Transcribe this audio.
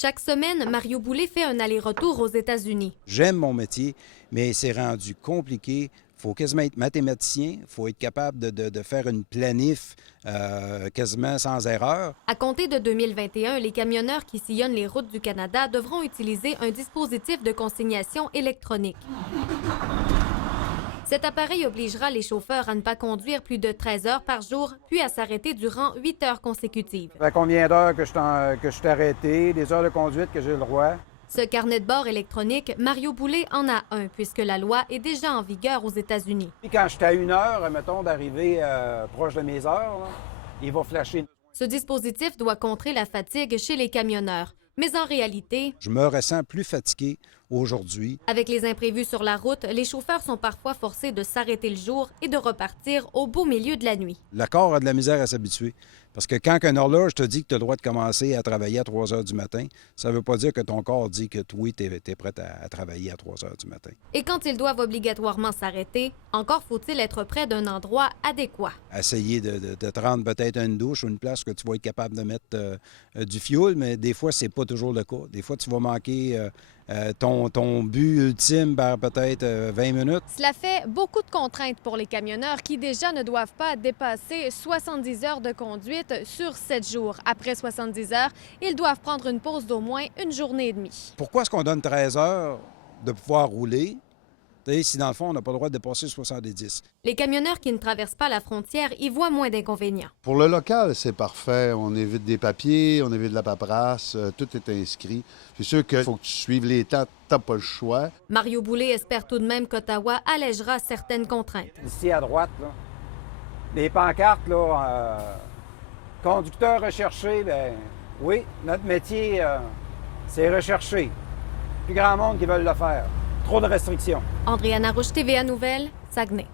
Chaque semaine, Mario Boulay fait un aller-retour aux États-Unis. J'aime mon métier, mais c'est rendu compliqué. Il faut quasiment être mathématicien, il faut être capable de faire une planif quasiment sans erreur. À compter de 2021, les camionneurs qui sillonnent les routes du Canada devront utiliser un dispositif de consignation électronique. Cet appareil obligera les chauffeurs à ne pas conduire plus de 13 heures par jour, puis à s'arrêter durant 8 heures consécutives. Ça fait combien d'heures que je suis arrêté, des heures de conduite que j'ai le droit? Ce carnet de bord électronique, Mario Boulay en a un, puisque la loi est déjà en vigueur aux États-Unis. Puis quand j'étais à 1 heure, mettons, d'arriver proche de mes heures, là, il va flasher. Ce dispositif doit contrer la fatigue chez les camionneurs. Mais en réalité, Je me ressens plus fatigué aujourd'hui. avec les imprévus sur la route, les chauffeurs sont parfois forcés de s'arrêter le jour et de repartir au beau milieu de la nuit. Le corps a de la misère à s'habituer. Parce que quand un horloge te dit que tu as le droit de commencer à travailler à 3 heures du matin, ça ne veut pas dire que ton corps dit que toi, tu es prêt à travailler à 3 heures du matin. Et quand ils doivent obligatoirement s'arrêter, encore faut-il être près d'un endroit adéquat. Essayer de te rendre peut-être à une douche ou une place que tu vas être capable de mettre du fioul, mais des fois, c'est pas toujours le cas. Des fois, tu vas manquer ton but ultime par peut-être 20 minutes. Cela fait beaucoup de contraintes pour les camionneurs qui déjà ne doivent pas dépasser 70 heures de conduite sur 7 jours. Après 70 heures, ils doivent prendre une pause d'au moins une journée et demie. Pourquoi est-ce qu'on donne 13 heures de pouvoir rouler? Si dans le fond, on n'a pas le droit de dépasser 70. Les camionneurs qui ne traversent pas la frontière y voient moins d'inconvénients. Pour le local, c'est parfait. On évite des papiers, on évite de la paperasse, tout est inscrit. C'est sûr qu'il faut que tu suives les temps, t'as pas le choix. Mario Boulay espère tout de même qu'Ottawa allègera certaines contraintes. Ici à droite, là, les pancartes, là, conducteur recherché, bien, oui, notre métier, c'est recherché. Plus grand monde qui veulent le faire. Trop de restrictions. Andréana Rouge, TVA Nouvelles, Saguenay.